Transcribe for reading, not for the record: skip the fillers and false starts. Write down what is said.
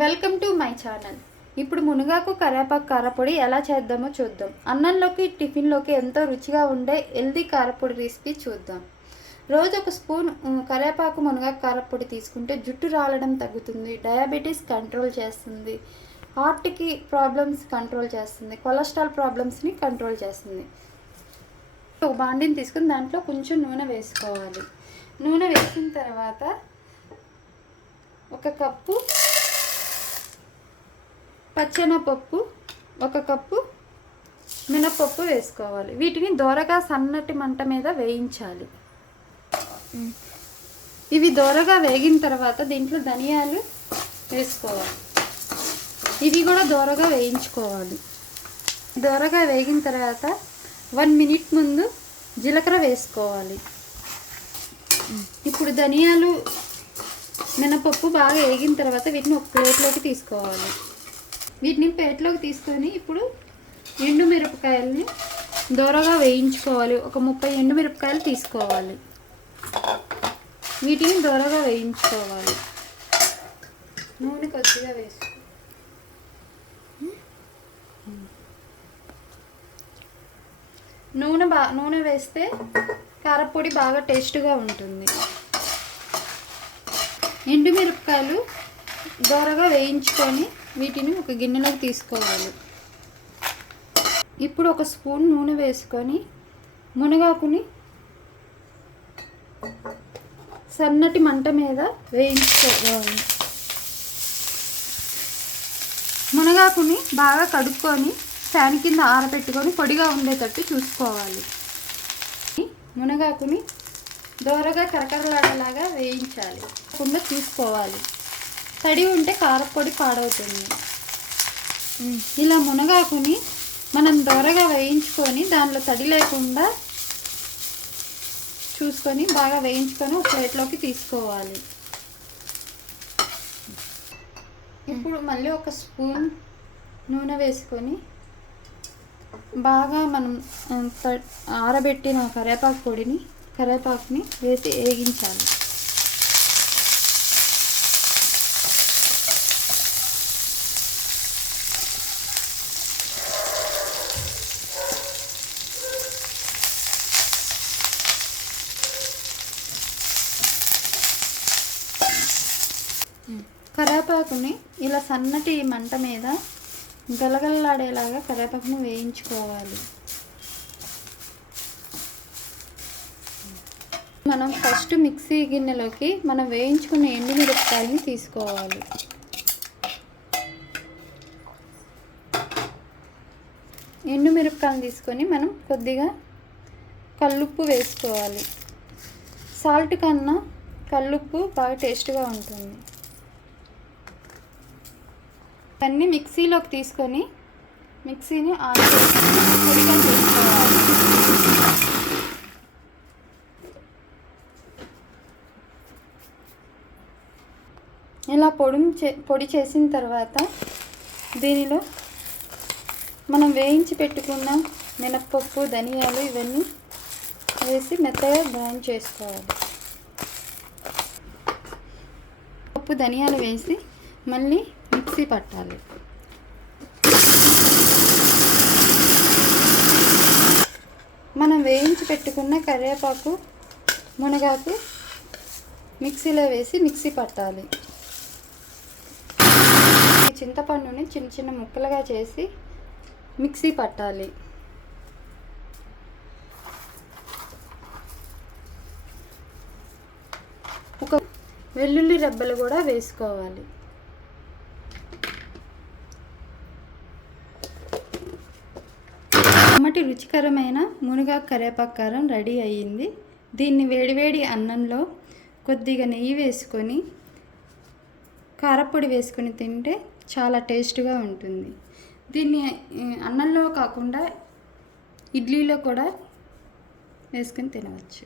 Welcome to my channel. ఇప్పుడు మునగాకు కరివేపాకు కారపొడి ఎలా చేద్దామో చూద్దాం. అన్నంలోకి టిఫిన్లోకి ఎంతో రుచిగా ఉండే హెల్దీ కారపొడి రెసిపీ చూద్దాం. రోజు ఒక స్పూన్ కరివేపాకు మునగాకు కారపొడి తీసుకుంటే జుట్టు రాలడం తగ్గుతుంది, డయాబెటీస్ కంట్రోల్ చేస్తుంది, హార్ట్కి ప్రాబ్లమ్స్ కంట్రోల్ చేస్తుంది, కొలెస్ట్రాల్ ప్రాబ్లమ్స్ని కంట్రోల్ చేస్తుంది. ఒక బాండిని తీసుకుని దాంట్లో కొంచెం నూనె వేసుకోవాలి. నూనె వేసిన తర్వాత ఒక కప్పు పచ్చెనపప్పు, ఒక కప్పు మినపప్పు వేసుకోవాలి. వీటిని దోరగా సన్నటి మంట మీద వేయించాలి. ఇవి దోరగా వేగిన తర్వాత దీంట్లో ధనియాలు వేసుకోవాలి. ఇవి కూడా దోరగా వేయించుకోవాలి. దోరగా వేగిన తర్వాత 1 మినిట్ ముందు జీలకర్ర వేసుకోవాలి. ఇప్పుడు ధనియాలు మినపప్పు బాగా వేగిన తర్వాత వీటిని ఒక ప్లేట్లోకి తీసుకోవాలి. వీటిని ప్లేట్లోకి తీసుకొని ఇప్పుడు ఎండుమిరపకాయలని దోరగా వేయించుకోవాలి. ఒక 30 ఎండుమిరపకాయలు తీసుకోవాలి. వీటిని దోరగా వేయించుకోవాలి. నూనె కొద్దిగా వేసుకో. నూనె వేస్తే కారపొడి బాగా టేస్ట్గా ఉంటుంది. ఎండుమిరపకాయలు దోరగా వేయించుకొని వీటిని ఒక గిన్నెలోకి తీసుకోవాలి. ఇప్పుడు ఒక స్పూన్ నూనె వేసుకొని మునగాకుని సన్నటి మంట మీద వేయించుకోవాలి. మునగాకుని బాగా కడుక్కొని ఫ్యాన్ కింద ఆరబెట్టుకొని పొడిగా ఉండేటట్టు చూసుకోవాలి. మునగాకుని దోరగా కరకరలాడేలాగా వేయించాలి. కుండా చూసుకోవాలి. తడి ఉంటే కారపొడి పాడవుతుంది. ఇలా మునగాకుని మనం దోరగా వేయించుకొని దానిలో తడి లేకుండా చూసుకొని బాగా వేయించుకొని ఒక ప్లేట్లోకి తీసుకోవాలి. ఇప్పుడు మళ్ళీ ఒక స్పూన్ నూనె వేసుకొని బాగా మనం ఆరబెట్టిన కరివేపాకుని వేసి వేగించాలి. కరివేపాకుని ఇలా సన్నటి మంట మీద గలగలలాడేలాగా కరివేపాకుని వేయించుకోవాలి. మనం ఫస్ట్ మిక్సీ గిన్నెలోకి మనం వేయించుకున్న ఎండుమిరపకాయలని తీసుకోవాలి. ఎండుమిరపకాయలు తీసుకొని మనం కొద్దిగా కల్లుప్పు వేసుకోవాలి. సాల్ట్ కన్నా కల్లుప్పు బాగా టేస్ట్గా ఉంటుంది. అన్నీ మిక్సీలోకి తీసుకొని మిక్సీని ఆన్ చేసి పొడిగా చేసుకోవాలి. ఇలా పొడి చేసిన తర్వాత దీనిలో మనం వేయించి పెట్టుకున్న మినప్పప్పు, ధనియాలు ఇవన్నీ వేసి మెత్తగా గ్రైండ్ చేసుకోవాలి. పప్పు ధనియాలు వేసి మళ్ళీ మిక్సీ పట్టాలి. మనం వేయించి పెట్టుకున్న కరివేపాకు, మునగాకు మిక్సీలో వేసి మిక్సీ పట్టాలి. చింతపండుని చిన్న చిన్న ముక్కలుగా చేసి మిక్సీ పట్టాలి. ఒక వెల్లుల్లి రెబ్బలు కూడా వేసుకోవాలి. కమ్మటి రుచికరమైన మునగాకు కరివేపాకు కారం రెడీ అయ్యింది. దీన్ని వేడివేడి అన్నంలో కొద్దిగా నెయ్యి వేసుకొని కారపొడి వేసుకొని తింటే చాలా టేస్ట్గా ఉంటుంది. దీన్ని అన్నంలో కాకుండా ఇడ్లీలో కూడా వేసుకొని తినవచ్చు.